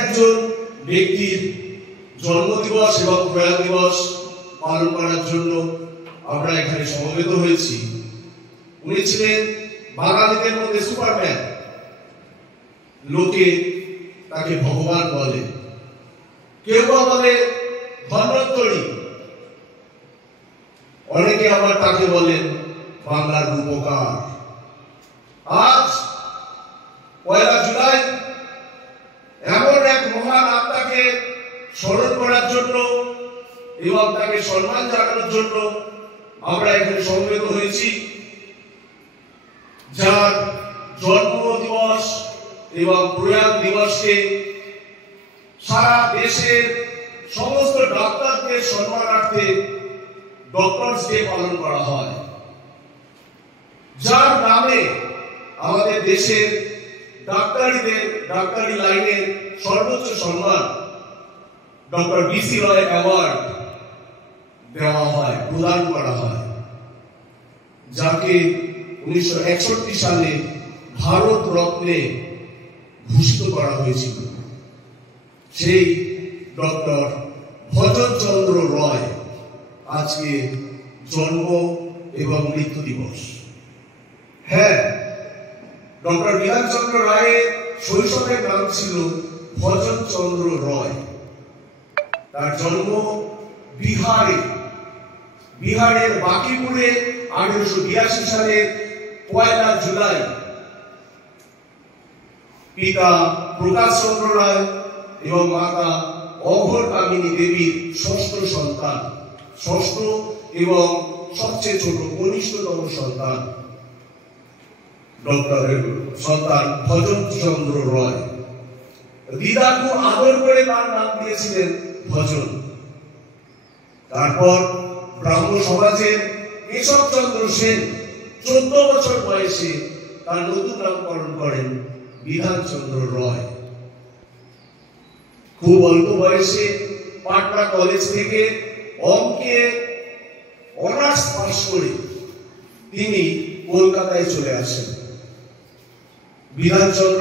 একজন ব্যক্তির জন্মদিবস এবং প্রয়াণ দিবস পালন করার জন্য আমরা এখানে সমবেত হয়েছি। উনি ছিলেন বাঙালিদের মধ্যে সুপারম্যান, লোকে তাকে ভগবান বলে, কেউ বলে ধন্বন্তরী, অনেকে আবার তাকে বলেন বাংলার রূপকার। আজ 1 জুলাই এমন এক মহান আত্মাকে স্মরণ করার জন্য এবং তাকে সম্মান জানানোর জন্য আমরা এখানে সমবেত হয়েছি, যার জন্ম দিবস এবং প্রয়াণ দিবসকে সারা দেশের সমস্ত ডাক্তারদের সম্মানার্থে ডক্টরস ডে পালন করা হয়। যার নামে আমাদের দেশের ডাক্তারি লাইনের সর্বোচ্চ সম্মান ডক্টর বিসি রয় অ্যাওয়ার্ড দেওয়া হয়, প্রদান করা হয়, যাকে 1961 সালে ভারত রত্নে ভূষিত করা হয়েছিল। সেই ডক্টর ভজনচন্দ্র রয় আজকে জন্ম এবং মৃত্যু দিবস। হ্যাঁ, ডক্টর বিধানচন্দ্র রায়ের শৈশবের নাম ছিল ভজনচন্দ্র রয়। তার জন্ম বিহারের বাকিপুরে 1882 সালের 1 জুলাই। পিতা প্রকাশ চন্দ্র রায় এবং মাতা অঘোর কামিনী দেবীর ষষ্ঠ এবং সবচেয়ে ছোট কনিষ্ঠতম সন্তান ডক্টরের সন্তান ভজনচন্দ্র রয়। দিদা খুব আদর করে তার নাম দিয়েছিলেন ভজন। তারপর ব্রাহ্ম সমাজের কেশবচন্দ্র সেন 14 বছর বয়সে তার নতুন নামকরণ করেন বিধানচন্দ্র রয়। খুব অল্প বয়সে পাটনা কলেজ থেকে অঙ্কে অনার্স পাস করে তিনি কলকাতায় চলে আসেন। বিধানচন্দ্র